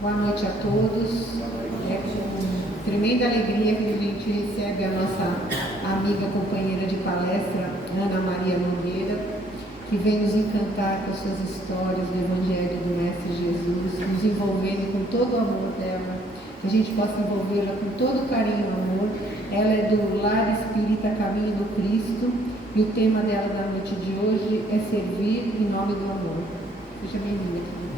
Boa noite a todos. É com tremenda alegria que a gente recebe a nossa amiga, companheira de palestra, Ana Maria Nogueira, que vem nos encantar com as suas histórias do Evangelho do Mestre Jesus, nos envolvendo com todo o amor dela, que a gente possa envolvê-la com todo o carinho e amor. Ela é do Lar Espírita Caminho do Cristo e o tema dela da noite de hoje é servir em nome do amor. Seja bem-vinda.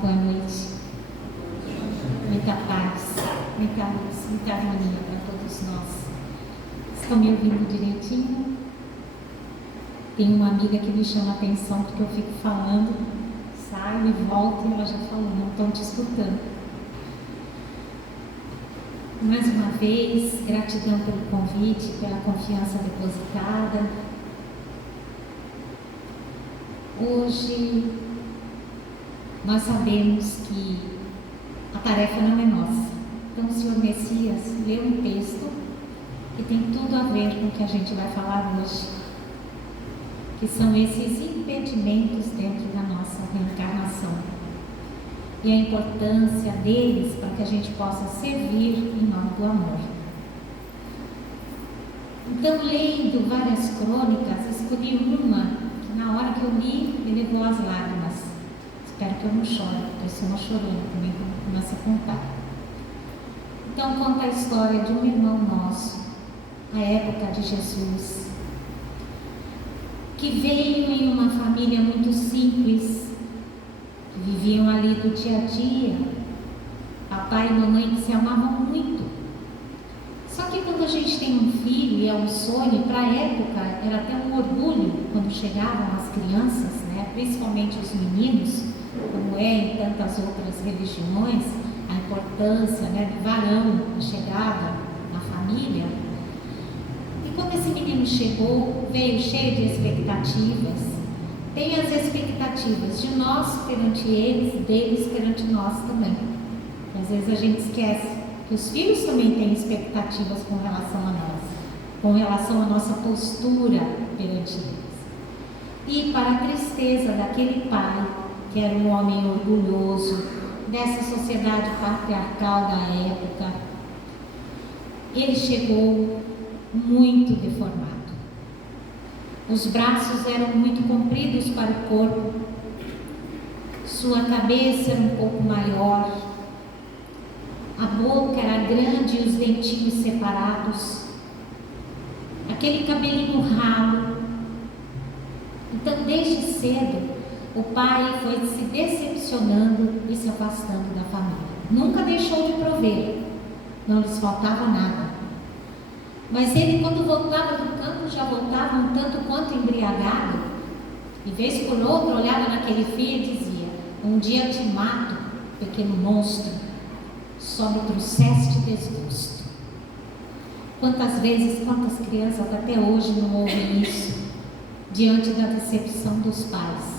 Boa noite, muita paz, muita luz, muita harmonia para todos nós. Estão me ouvindo direitinho? Tem uma amiga que me chama a atenção porque eu fico falando, saio e volto e ela já falou, não estão te escutando. Mais uma vez, gratidão pelo convite, pela confiança depositada. Hoje nós sabemos que a tarefa não é nossa. Então o Senhor Messias leu um texto que tem tudo a ver com o que a gente vai falar hoje, que são esses impedimentos dentro da nossa reencarnação e a importância deles para que a gente possa servir em nome do amor. Então, lendo várias crônicas, escolhi uma que na hora que eu li me levou às lágrimas. Espero que eu não chore, porque eu sou uma chorona também quando começo a contar. Então conta a história de um irmão nosso, na época de Jesus, que veio em uma família muito simples, que viviam ali do dia a dia, papai e mamãe que se amavam muito. Só que quando a gente tem um filho e é um sonho, para a época era até um orgulho quando chegavam as crianças, né? Principalmente os meninos, como é em tantas outras religiões, a importância, né, do varão, a chegada na família. E quando esse menino chegou, veio cheio de expectativas. Tem as expectativas de nós perante eles, deles perante nós também. Às vezes a gente esquece que os filhos também têm expectativas com relação a nós, com relação à nossa postura perante eles. E para a tristeza daquele pai, que era um homem orgulhoso, dessa sociedade patriarcal da época, ele chegou muito deformado. Os braços eram muito compridos para o corpo, sua cabeça era um pouco maior, a boca era grande e os dentinhos separados, aquele cabelinho ralo. Então, desde cedo, o pai foi se decepcionando e se afastando da família. Nunca deixou de prover, não lhes faltava nada. Mas ele, quando voltava do campo, já voltava um tanto quanto embriagado. E vez por outra olhava naquele filho e dizia: um dia te mato, pequeno monstro, só me trouxeste desgosto. Quantas vezes, quantas crianças até hoje não ouvem isso, diante da decepção dos pais?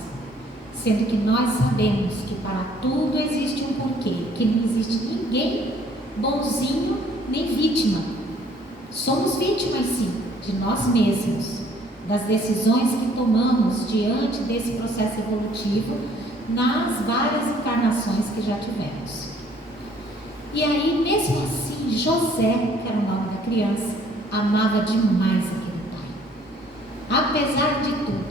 Sendo que nós sabemos que para tudo existe um porquê, que não existe ninguém bonzinho nem vítima. Somos vítimas, sim, de nós mesmos, das decisões que tomamos diante desse processo evolutivo nas várias encarnações que já tivemos. E aí, mesmo assim, José, que era o nome da criança, amava demais aquele pai, apesar de tudo.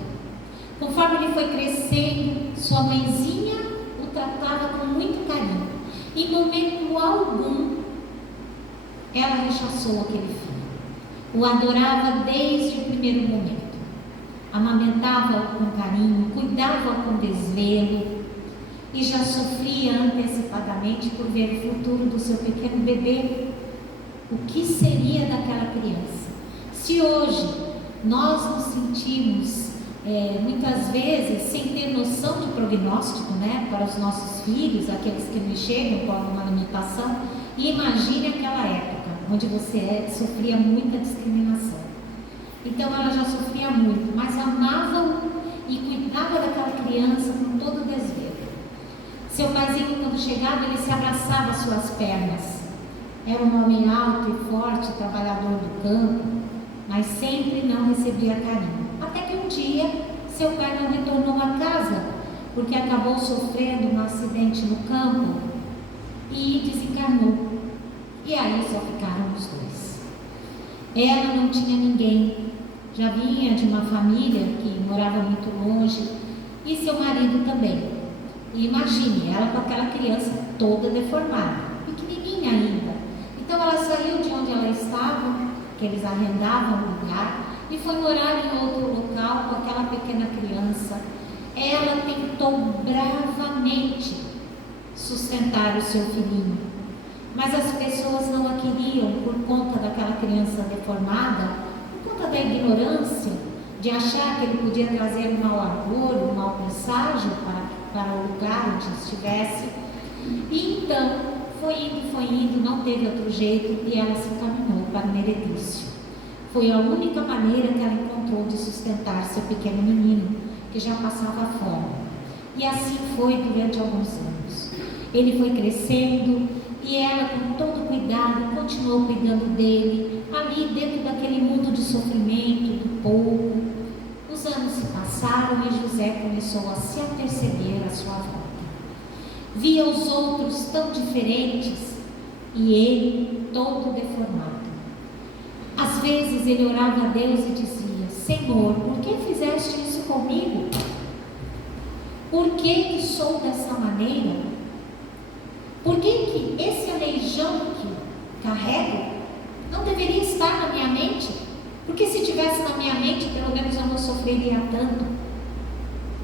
Conforme ele foi crescendo, sua mãezinha o tratava com muito carinho. Em momento algum, ela rechaçou aquele filho. O adorava desde o primeiro momento. Amamentava-o com carinho, cuidava com desvelo e já sofria antecipadamente por ver o futuro do seu pequeno bebê. O que seria daquela criança? Se hoje nós nos sentimos muitas vezes sem ter noção de prognóstico, né, para os nossos filhos, aqueles que nos chegam com alguma limitação, e imagine aquela época onde você sofria muita discriminação. Então ela já sofria muito, mas amava-o e cuidava daquela criança com todo o desvelo. Seu paizinho, quando chegava, ele se abraçava às suas pernas. Era um homem alto e forte, trabalhador do campo, mas sempre não recebia carinho. Até que um dia, seu pai não retornou à casa, porque acabou sofrendo um acidente no campo e desencarnou. E aí só ficaram os dois. Ela não tinha ninguém, já vinha de uma família que morava muito longe, e seu marido também. E imagine, ela com aquela criança toda deformada, pequenininha ainda. Então ela saiu de onde ela estava, que eles arrendavam um lugar, e foi morar em outro local com aquela pequena criança. Ela tentou bravamente sustentar o seu filhinho, mas as pessoas não a queriam por conta daquela criança deformada, por conta da ignorância, de achar que ele podia trazer um mau agouro, um mau presságio para o lugar onde estivesse. E então foi indo, não teve outro jeito, e ela se encaminhou para o Meredício. Foi a única maneira que ela encontrou de sustentar seu pequeno menino, que já passava fome. E assim foi durante alguns anos. Ele foi crescendo e ela, com todo cuidado, continuou cuidando dele, ali dentro daquele mundo de sofrimento, do pouco. Os anos se passaram e José começou a se aperceber à sua volta. Via os outros tão diferentes e ele todo deformado. Às vezes ele orava a Deus e dizia: Senhor, por que fizeste isso comigo? Por que sou dessa maneira? Por que esse aleijão que carrego não deveria estar na minha mente? Porque se tivesse na minha mente, pelo menos eu não sofreria tanto.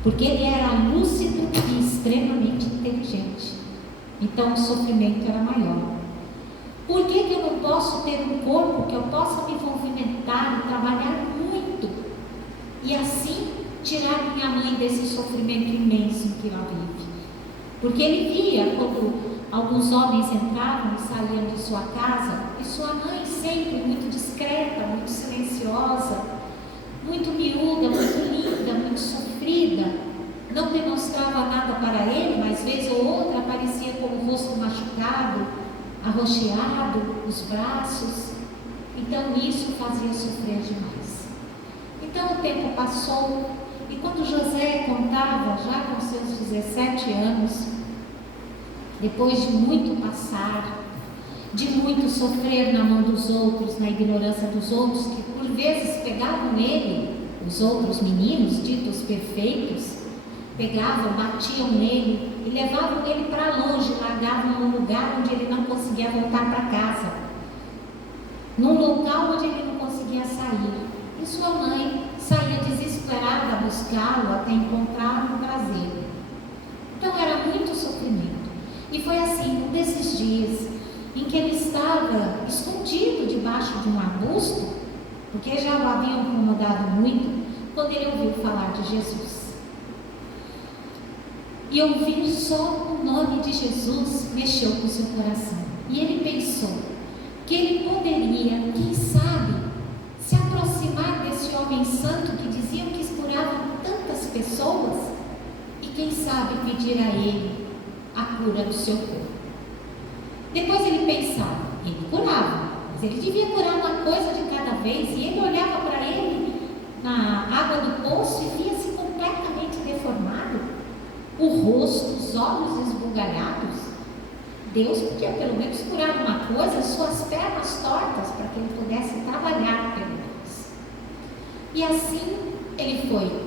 Porque ele era lúcido e extremamente inteligente. Então o sofrimento era maior. Por que eu não posso ter um corpo que eu possa me movimentar e trabalhar muito? E assim tirar minha mãe desse sofrimento imenso que ela vive. Porque ele via quando alguns homens entravam e saíam de sua casa, e sua mãe sempre muito discreta, muito silenciosa, muito miúda, muito linda, muito sofrida, não demonstrava nada para ele, mas vez ou outra aparecia com o rosto machucado, arroxeado, os braços. Então isso fazia sofrer demais. Então o tempo passou, e quando José contava, já com seus 17 anos, depois de muito passar, de muito sofrer na mão dos outros, na ignorância dos outros, que por vezes pegavam ele, os outros meninos, ditos perfeitos, pegavam, batiam nele e levavam ele para longe, largavam num lugar onde ele não conseguia voltar para casa, num local onde ele não conseguia sair. E sua mãe saía desesperada a buscá-lo até encontrá-lo e trazê-lo. Então era muito sofrimento. E foi assim, um desses dias, em que ele estava escondido debaixo de um arbusto, porque já o haviam incomodado muito, quando ele ouviu falar de Jesus. E ouvir só o nome de Jesus mexeu com seu coração. E ele pensou que ele poderia, quem sabe, se aproximar desse homem santo que diziam que curava tantas pessoas, e quem sabe pedir a ele a cura do seu corpo. Depois ele pensava, ele curava, mas ele devia curar uma coisa de cada vez, e ele olhava para ele na água do poço e via-se completamente deformado, o rosto, os olhos esbugalhados. Deus podia pelo menos curar uma coisa, suas pernas tortas, para que ele pudesse trabalhar pelo menos. E assim ele foi,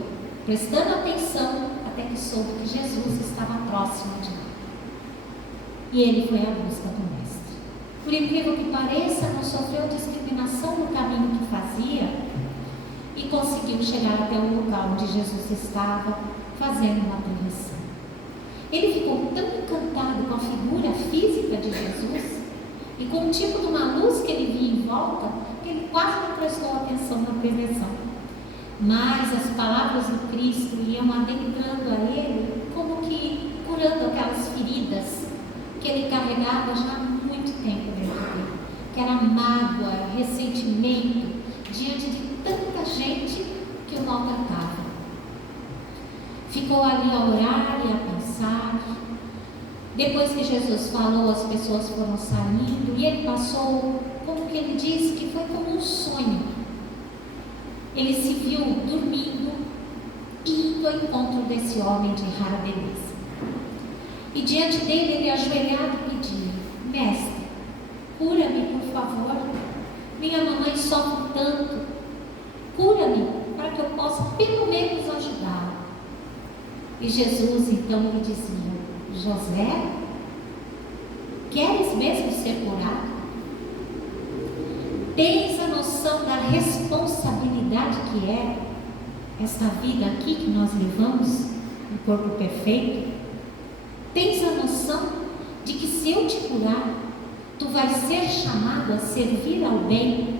prestando atenção, até que soube que Jesus estava próximo de lá. E ele foi à busca do Mestre. Por incrível que pareça, não sofreu discriminação no caminho que fazia e conseguiu chegar até o local onde Jesus estava, fazendo uma pregação. Ele ficou tão encantado com a figura física de Jesus e com o tipo de uma luz que ele via em volta, que ele quase não prestou atenção na pregação. Mas as palavras do Cristo iam adentrando a ele, como que curando aquelas feridas que ele carregava já há muito tempo dentro dele, que era mágoa, ressentimento diante de tanta gente que o maltratava. Ficou ali a orar e a pensar, Depois que Jesus falou, as pessoas foram saindo e ele passou, como que ele disse, que foi como um sonho. Ele se viu dormindo, indo ao encontro desse homem de rara beleza. E diante dele, ele ajoelhado pediu: Mestre, cura-me, por favor. Minha mamãe sofre tanto. Cura-me, para que eu possa pelo menos ajudá-la. E Jesus então lhe dizia: José, queres mesmo ser curado? Tens a noção da responsabilidade que é esta vida aqui que nós levamos, um corpo perfeito? Tens a noção de que se eu te curar, tu vais ser chamado a servir ao bem,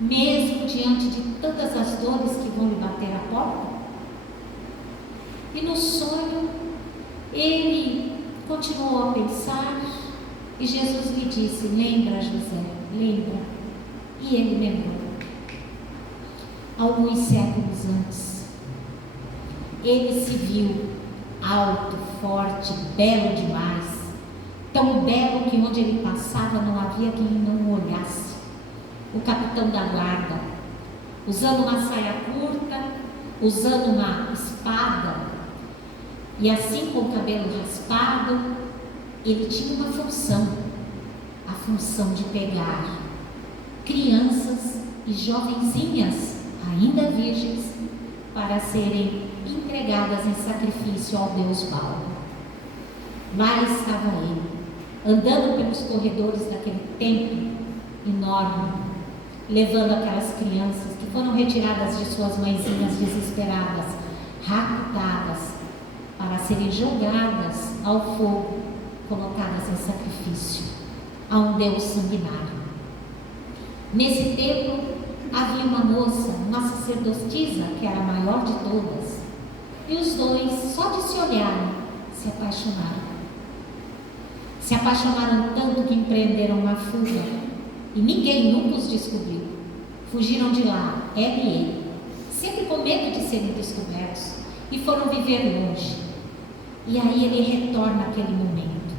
mesmo diante de todas as dores que vão lhe bater à porta? E no sonho, ele continuou a pensar e Jesus lhe disse: lembra, José, lembra. E ele lembrou. Alguns séculos antes, ele se viu alto, forte, belo demais, tão belo que onde ele passava não havia quem não o olhasse. O capitão da guarda, usando uma saia curta, usando uma espada, e assim com o cabelo raspado, ele tinha uma função, a função de pegar crianças e jovenzinhas, ainda virgens, para serem entregadas em sacrifício ao Deus Baal. Lá estava ele, andando pelos corredores daquele templo enorme, levando aquelas crianças que foram retiradas de suas mãezinhas desesperadas, raptadas, para serem jogadas ao fogo, colocadas em sacrifício a um Deus sanguinário. Nesse templo havia uma moça, uma sacerdotisa, que era a maior de todas, e os dois, só de se olharem, se apaixonaram. Se apaixonaram tanto que empreenderam uma fuga, e ninguém nunca os descobriu. Fugiram de lá, ela e ele, sempre com medo de serem descobertos, e foram viver longe. E aí ele retorna àquele momento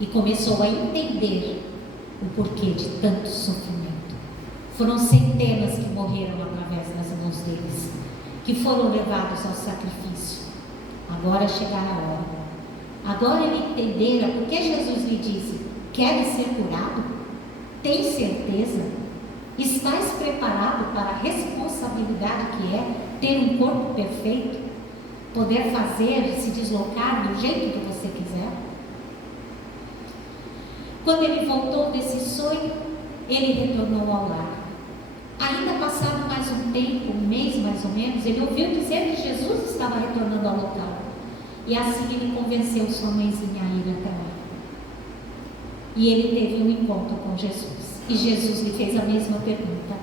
e começou a entender o porquê de tanto sofrimento. Foram centenas que morreram através das mãos deles, que foram levados ao sacrifício. Agora chegará a hora. Agora ele entendera porque Jesus lhe disse: queres ser curado? Tens certeza? Estás preparado para a responsabilidade que é ter um corpo perfeito? Poder fazer, se deslocar do jeito que você quiser? Quando ele voltou desse sonho, ele retornou ao lar. Ainda passado mais um tempo, um mês mais ou menos, ele ouviu dizer que Jesus estava retornando ao local. E assim ele convenceu sua mãezinha a ir até lá. E ele teve um encontro com Jesus. E Jesus lhe fez a mesma pergunta: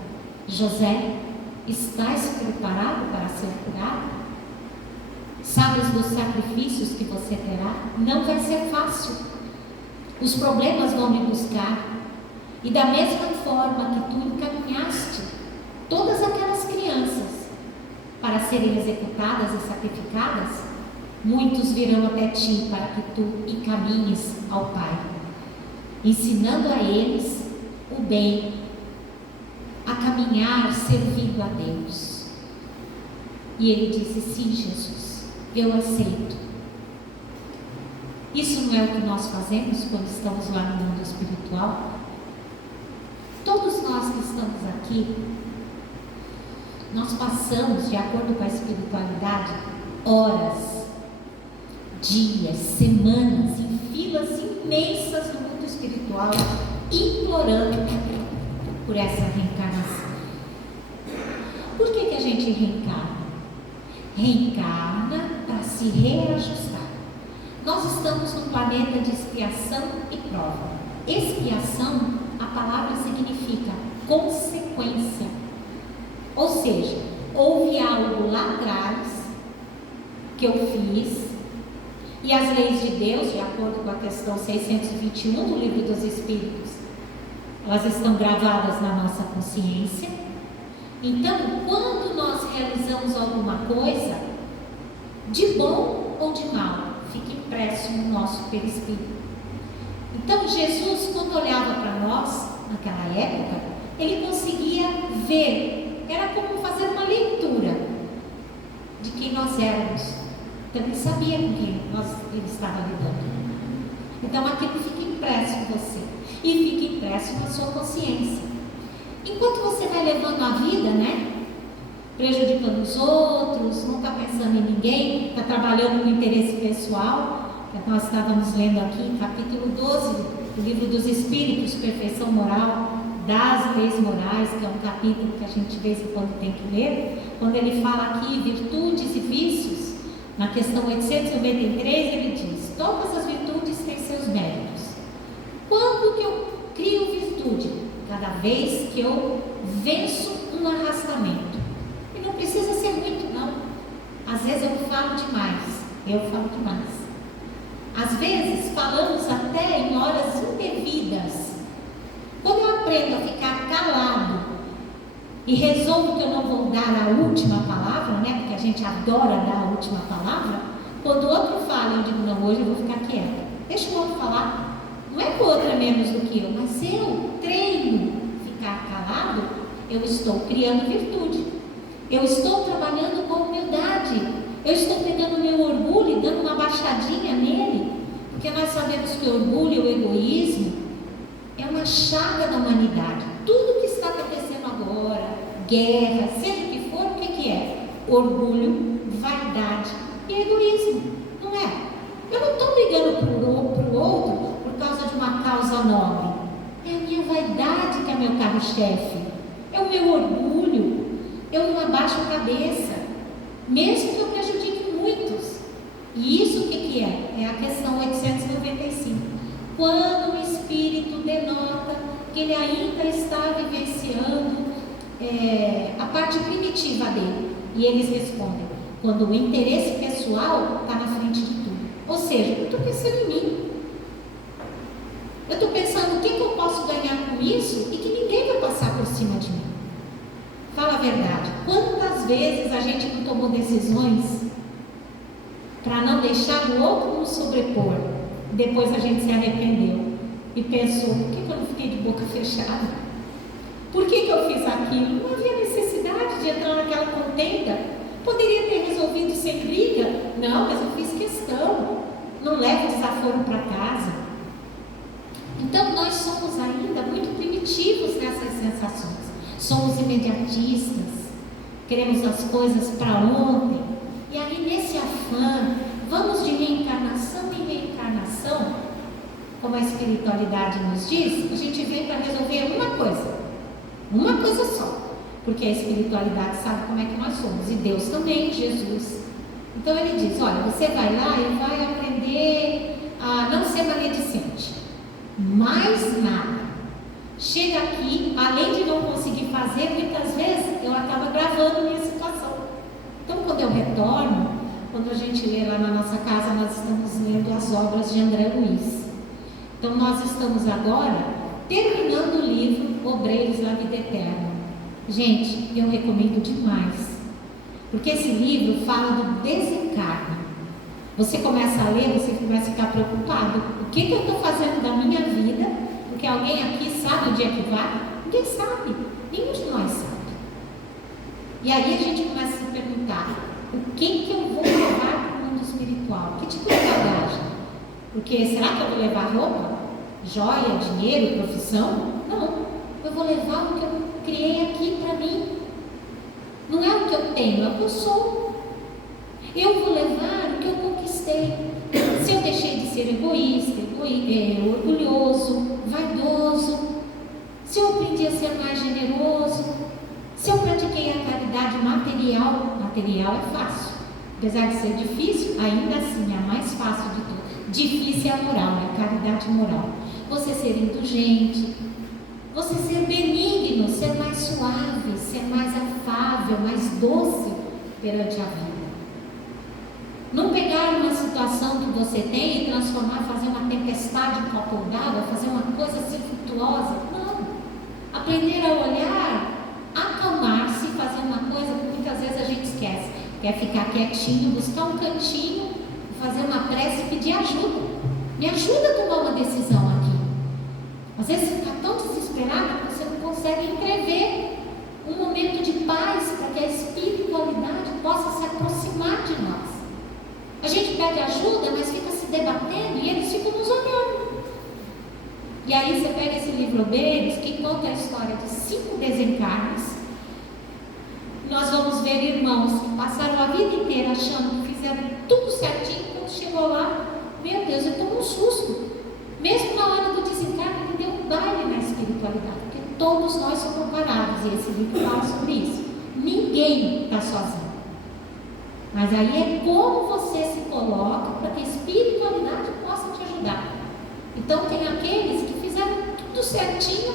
José, estás preparado para ser curado? Sabes dos sacrifícios que você terá? Não vai ser fácil. Os problemas vão me buscar. E da mesma forma que tu encaminhaste todas aquelas crianças para serem executadas e sacrificadas, muitos virão até ti para que tu encaminhes ao Pai, ensinando a eles o bem, a caminhar servindo a Deus. E ele disse: sim, Jesus, eu aceito. Isso não é o que nós fazemos quando estamos lá no mundo espiritual? Todos nós que estamos aqui, nós passamos, de acordo com a espiritualidade, horas, dias, semanas em filas imensas no mundo espiritual, implorando por essa reencarnação. Por que a gente reencarna? Reencarna para se reajustar. Nós estamos num planeta de expiação e prova. Expiação, a palavra significa consequência. Ou seja, houve algo lá atrás que eu fiz, e as leis de Deus, de acordo com a questão 621 do Livro dos Espíritos, elas estão gravadas na nossa consciência. Então, quando nós realizamos alguma coisa, de bom ou de mal, fica impresso no nosso perispírito. Então Jesus, quando olhava para nós, naquela época, ele conseguia ver, era como fazer uma leitura de quem nós éramos. Então ele sabia com quem ele estava lidando. Então aquilo fica impresso em você e fica impresso na sua consciência. Enquanto você vai levando a vida, né? Prejudicando os outros, não está pensando em ninguém, está trabalhando no interesse pessoal. Nós estávamos lendo aqui, capítulo 12 do Livro dos Espíritos, Perfeição Moral, das Leis Morais, que é um capítulo que a gente de vez em quando tem que ler. Quando ele fala aqui virtudes e vícios, na questão 893 ele diz: todas as virtudes têm seus méritos. Quando que eu crio virtude? Cada vez que eu venço um arrastamento. E não precisa ser muito, não. Às vezes eu falo demais. Às vezes falamos até em horas indevidas. Quando eu aprendo a ficar calado e resolvo que eu não vou dar a última palavra, né? Porque a gente adora dar a última palavra. Quando o outro fala, eu digo: não, hoje eu vou ficar quieta. Deixa o outro falar. Não é que o outro é menos do que eu, mas eu treino ficar calado, eu estou criando virtude. Eu estou trabalhando com humildade. Eu estou pegando o meu orgulho e dando uma baixadinha nele. Porque nós sabemos que o orgulho e o egoísmo é uma chaga da humanidade. Tudo que está acontecendo agora, guerra, seja o que for, o que é? Orgulho, vaidade e egoísmo. Não é? Eu não estou brigando para o outro por causa de uma causa nobre. É a minha vaidade que é meu carro-chefe. É o meu orgulho. Eu não abaixo a cabeça, mesmo que eu prejudique muitos. E isso o que é? É a questão 895. Quando o espírito denota que ele ainda está vivenciando a parte primitiva dele. E eles respondem: quando o interesse pessoal está na frente de tudo. Ou seja, eu estou pensando em mim. Eu estou pensando o que eu posso ganhar com isso e que ninguém vai passar por cima de mim. Fala a verdade. Quantas vezes a gente não tomou decisões para não deixar o outro nos sobrepor? Depois a gente se arrependeu e pensou: por que eu não fiquei de boca fechada? Por que eu fiz aquilo? Não havia necessidade de entrar naquela contenda. Poderia ter resolvido sem briga. Não, mas eu fiz questão. Não leve desaforo para casa. Então nós somos ainda muito primitivos nessas sensações. Somos imediatistas, queremos as coisas para ontem, e aí nesse afã, vamos de reencarnação em reencarnação, como a espiritualidade nos diz, a gente vem para resolver uma coisa só, porque a espiritualidade sabe como é que nós somos, e Deus também, Jesus. Então ele diz: olha, você vai lá e vai aprender a não ser maledicente, mais nada. Chega aqui, além de não conseguir fazer, muitas vezes eu acabo gravando minha situação. Então, quando eu retorno, quando a gente lê lá na nossa casa, nós estamos lendo as obras de André Luiz. Então, nós estamos agora terminando o livro Obreiros da Vida Eterna. Gente, eu recomendo demais, porque esse livro fala do desencarne. Você começa a ler, você começa a ficar preocupado. O que eu estou fazendo da minha vida? Porque alguém aqui sabe o dia que vai? Ninguém sabe, nenhum de nós sabe. E aí a gente começa a se perguntar: o que eu vou levar para o mundo espiritual? Que tipo de bagagem? Porque será que eu vou levar roupa, joia, dinheiro, profissão? Não, eu vou levar o que eu criei aqui para mim. Não é o que eu tenho, é o que eu sou. Eu vou levar o que eu conquistei. Se eu deixei de ser egoísta, orgulhoso, vaidoso, se eu aprendi a ser mais generoso, se eu pratiquei a caridade material é fácil, apesar de ser difícil, ainda assim é a mais fácil de tudo. Difícil é a moral, é a caridade moral. Você ser indulgente, você ser benigno, ser mais suave, ser mais afável, mais doce perante a vida. Não pegar uma situação que você tem e transformar, fazer uma tempestade em copo d'água, fazer uma coisa assim flutuosa. Não. Aprender a olhar, acalmar-se e fazer uma coisa que muitas vezes a gente esquece. Quer ficar quietinho, buscar um cantinho, fazer uma prece e pedir ajuda. Me ajuda a tomar uma decisão aqui. Às vezes você está tão desesperado que você não consegue entrever um momento de paz para que a espiritualidade possa se aproximar de nós. A gente pede ajuda, mas fica se debatendo e eles ficam nos olhando. E aí você pega esse livro Obreiros, que conta a história de 5 desencarnes. Nós vamos ver irmãos que passaram a vida inteira achando que fizeram tudo certinho. Quando chegou lá, meu Deus, eu tomo um susto. Mesmo na hora do desencarne, ele deu um baile na espiritualidade, porque todos nós somos parados, e esse livro fala sobre isso. Ninguém está sozinho. Mas aí é como você se coloca para que a espiritualidade possa te ajudar. Então tem aqueles que fizeram tudo certinho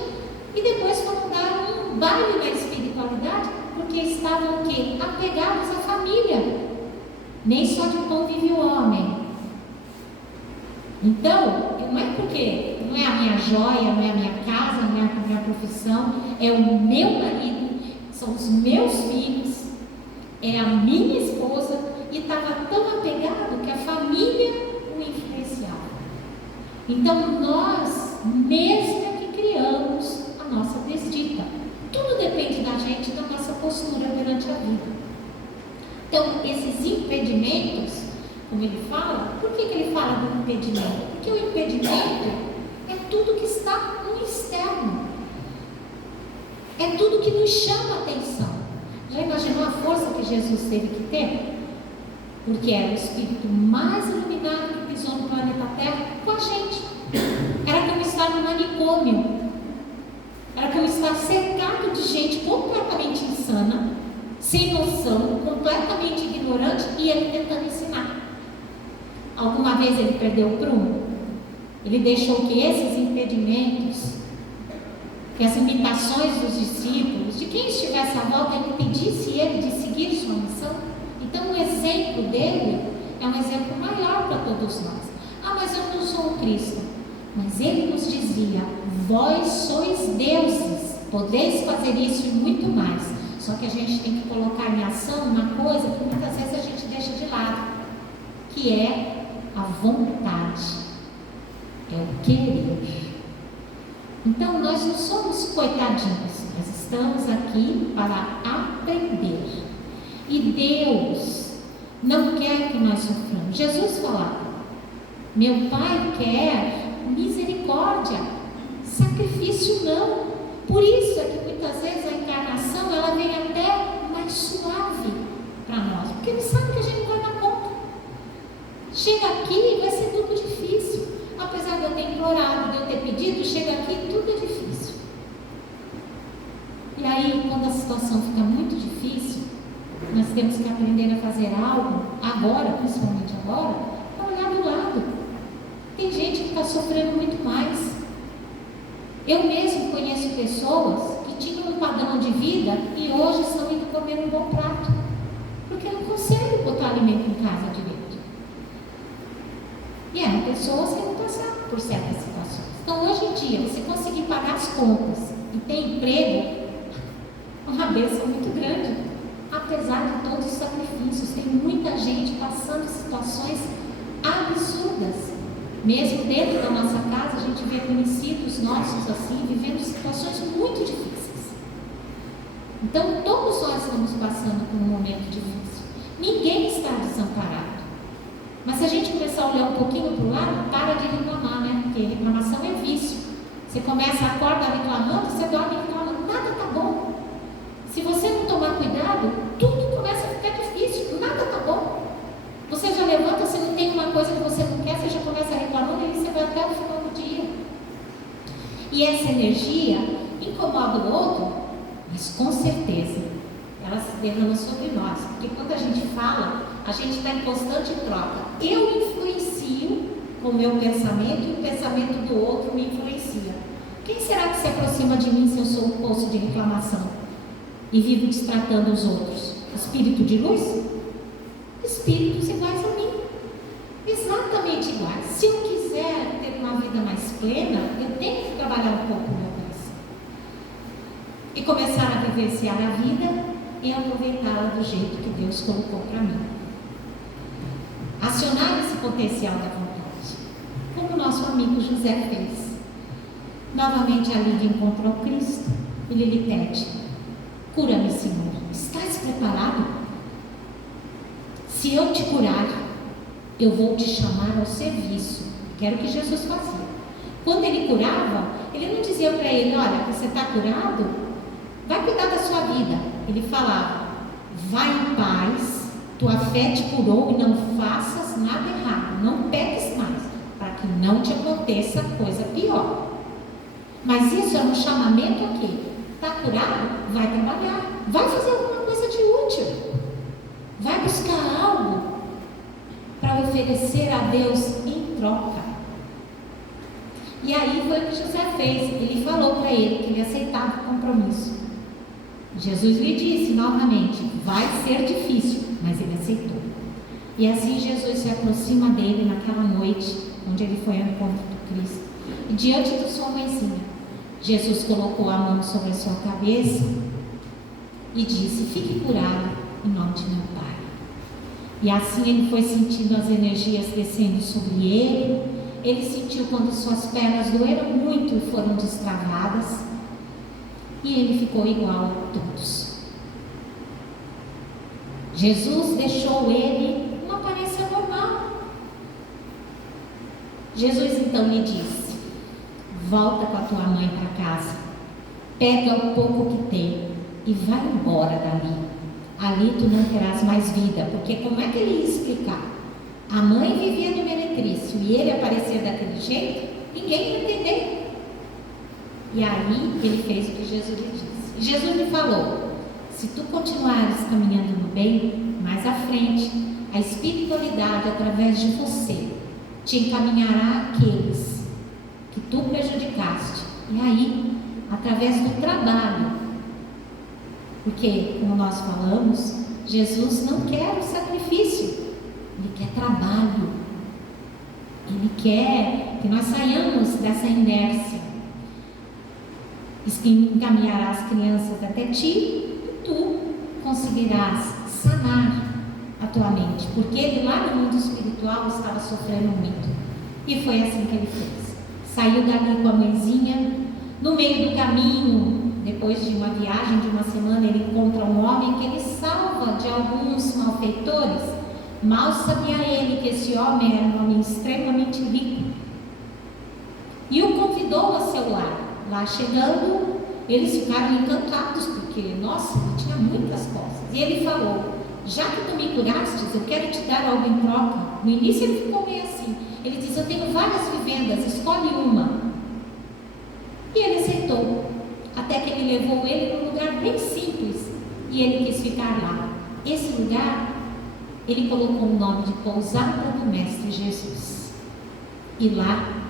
e depois foram dar um baile na espiritualidade porque estavam o quê? Apegados à família. Nem só de pão vive o homem. Então, não é porque não é a minha joia, não é a minha casa, não é a minha profissão, é o meu marido, são os meus filhos, é a minha esposa, e estava tão apegado que a família o influenciava. Então nós mesmo é que criamos a nossa desdita. Tudo depende da gente, da nossa postura durante a vida. Então esses impedimentos, como ele fala, por que ele fala do impedimento? Porque o impedimento é tudo que está no externo, é tudo que nos chama a atenção. Já imaginou a força que Jesus teve que ter? Porque era o espírito mais iluminado que pisou no planeta Terra com a gente. Era como estar no manicômio, era como estar cercado de gente completamente insana, sem noção, completamente ignorante, e ele tentando ensinar. Alguma vez ele perdeu o prumo? Ele deixou que esses impedimentos, que as imitações dos discípulos, de quem estivesse à volta, impedisse ele de seguir sua missão? Então o exemplo dele é um exemplo maior para todos nós. Ah, mas eu não sou o Cristo. Mas ele nos dizia: vós sois deuses, podeis fazer isso e muito mais. Só que a gente tem que colocar em ação uma coisa que muitas vezes a gente deixa de lado, que é a vontade, é o querer. Então nós não somos coitadinhos, nós estamos aqui para aprender. E Deus não quer que nós soframos. Jesus falava: meu Pai quer misericórdia, sacrifício não. Por isso é que muitas vezes a encarnação ela vem até mais suave para nós, porque Ele sabe que a gente não vai dar conta. Chega aqui e vai ser tudo difícil. Apesar de eu ter implorado, de eu ter pedido, chega aqui tudo é difícil. E aí, quando a situação fica muito difícil, nós temos que aprender a fazer algo agora, principalmente agora, para olhar do lado. Tem gente que está sofrendo muito mais. Eu mesmo conheço pessoas que tinham um padrão de vida e hoje estão indo comer um bom prato, porque não conseguem botar alimento em casa direito. E eram pessoas que não passaram por certas situações. Então hoje em dia, você conseguir pagar as contas e ter emprego é uma bênção muito grande. Apesar de todos os sacrifícios, tem muita gente passando situações absurdas. Mesmo dentro da nossa casa, a gente vê conhecidos nossos assim, vivendo situações muito difíceis. Então, todos nós estamos passando por um momento difícil. Ninguém está desamparado. Mas se a gente começar a olhar um pouquinho para o lado, para de reclamar, né? Porque reclamação é vício. Você começa, acorda reclamando, você dorme reclamando, nada está bom. Se você não tomar cuidado, tudo começa a ficar difícil, nada está bom. Você já levanta, você não tem uma coisa que você não quer, você já começa reclamando e você vai até o final do dia. E essa energia incomoda o outro, mas com certeza ela se derrama sobre nós. Porque quando a gente fala, a gente está em constante troca. Eu influencio com o meu pensamento e o pensamento do outro me influencia. Quem será que se aproxima de mim se eu sou um poço de reclamação e vivo destratando os outros? Espírito de luz? Espíritos iguais a mim, exatamente iguais. Se eu quiser ter uma vida mais plena, eu tenho que trabalhar um pouco o meu coração e começar a vivenciar a vida e aproveitá-la do jeito que Deus colocou para mim. Acionar esse potencial da vontade, como o nosso amigo José fez. Novamente a Lídia encontrou Cristo. Ele lhe pede: cura-me, Senhor. Estás preparado? Se eu te curar, eu vou te chamar ao serviço. Que era o que Jesus fazia. Quando ele curava, ele não dizia para ele: olha, você está curado, vai cuidar da sua vida. Ele falava: vai em paz, tua fé te curou e não faças nada errado, não peques mais, para que não te aconteça coisa pior. Mas isso é um chamamento a quê? Está curado? Vai trabalhar, vai fazer alguma coisa de útil, vai buscar algo para oferecer a Deus em troca. E aí foi o que José fez. Ele falou para ele que ele aceitava o compromisso. Jesus lhe disse novamente: vai ser difícil, mas ele aceitou. E assim Jesus se aproxima dele naquela noite, onde ele foi ao encontro do Cristo. E diante de sua mãezinha, Jesus colocou a mão sobre a sua cabeça e disse: fique curado em nome de meu Pai. E assim ele foi sentindo as energias descendo sobre ele. Ele sentiu quando suas pernas doeram muito e foram destravadas. E ele ficou igual a todos. Jesus deixou ele uma aparência normal. Jesus então lhe disse: volta com a tua mãe para casa, pega o pouco que tem e vai embora dali. Ali tu não terás mais vida. Porque como é que ele ia explicar? A mãe vivia de meretrício e ele aparecia daquele jeito, ninguém ia entender. E aí ele fez o que Jesus lhe disse. E Jesus lhe falou: se tu continuares caminhando no bem, mais à frente, a espiritualidade através de você te encaminhará àqueles que tu prejudicaste. E aí, através do trabalho, porque, como nós falamos, Jesus não quer o sacrifício, Ele quer trabalho. Ele quer que nós saiamos dessa inércia. Encaminhará as crianças até ti e tu conseguirás sanar a tua mente, porque ele lá no mundo espiritual estava sofrendo muito. E foi assim que ele fez. Saiu dali com a mãezinha. No meio do caminho, depois de uma viagem de uma semana, ele encontra um homem que ele salva de alguns malfeitores. Mal sabia ele que esse homem era um homem extremamente rico e o convidou a seu lar. Lá chegando, eles ficaram encantados, porque, nossa, ele tinha muitas coisas. E ele falou: já que tu me curastes, eu quero te dar algo em troca. No início ele ficou meio assim. Ele disse: eu tenho várias vivendas, escolhe uma. E ele aceitou, até que ele levou ele num lugar bem simples, e ele quis ficar lá. Esse lugar, ele colocou o nome de Pousada do Mestre Jesus. E lá,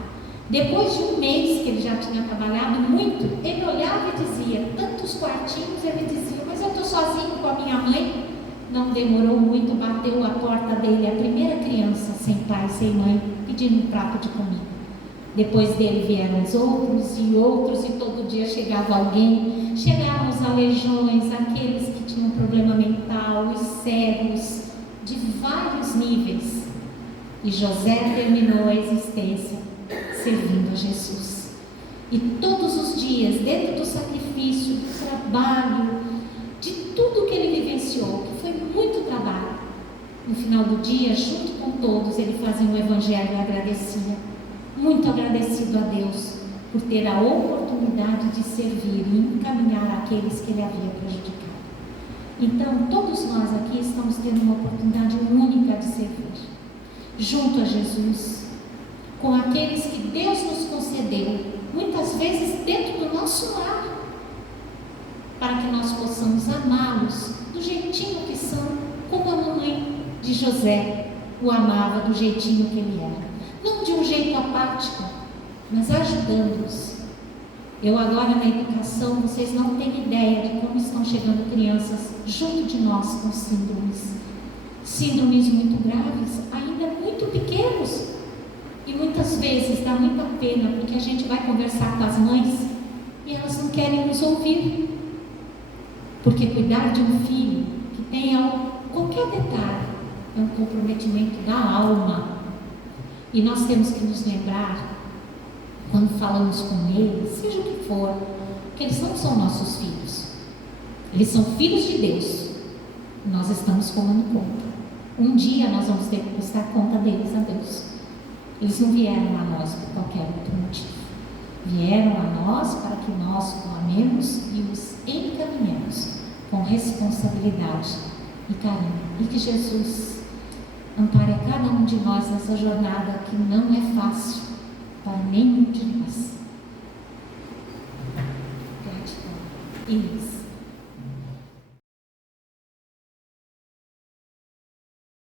depois de um mês que ele já tinha trabalhado muito, ele olhava e dizia: tantos quartinhos. Ele dizia: mas eu estou sozinho com a minha mãe. Não demorou muito, bateu a porta dele a primeira criança, sem pai, sem mãe, pedindo um prato de comida. Depois dele vieram os outros, e todo dia chegava alguém. Chegaram os aleijões, aqueles que tinham problema mental, os cegos, de vários níveis. E José terminou a existência servindo a Jesus. E todos os dias, dentro do sacrifício, do trabalho, de tudo que ele vivenciou, que foi muito trabalho, no final do dia, junto com todos, ele fazia um evangelho e agradecia, muito agradecido a Deus por ter a oportunidade de servir e encaminhar aqueles que ele havia prejudicado. Então, todos nós aqui estamos tendo uma oportunidade única de servir, junto a Jesus, com aqueles que Deus nos concedeu, muitas vezes dentro do nosso lar, para que nós possamos amá-los do jeitinho que são, como a mamãe de José o amava do jeitinho que ele era, não de um jeito apático, mas ajudando-os. Eu agora na educação, vocês não têm ideia de como estão chegando crianças junto de nós com síndromes muito graves, ainda muito pequenos. E muitas vezes dá muita pena, porque a gente vai conversar com as mães e elas não querem nos ouvir. Porque cuidar de um filho que tenha qualquer detalhe é um comprometimento da alma. E nós temos que nos lembrar quando falamos com eles, seja o que for, porque eles não são nossos filhos, eles são filhos de Deus, nós estamos tomando conta. Um dia nós vamos ter que prestar conta deles a Deus. Eles não vieram a nós por qualquer outro motivo, vieram a nós para que nós o amemos e os encaminhemos com responsabilidade e carinho, e que Jesus ampare a cada um de nós nessa jornada que não é fácil para nenhum de nós. Gratidão. Isso.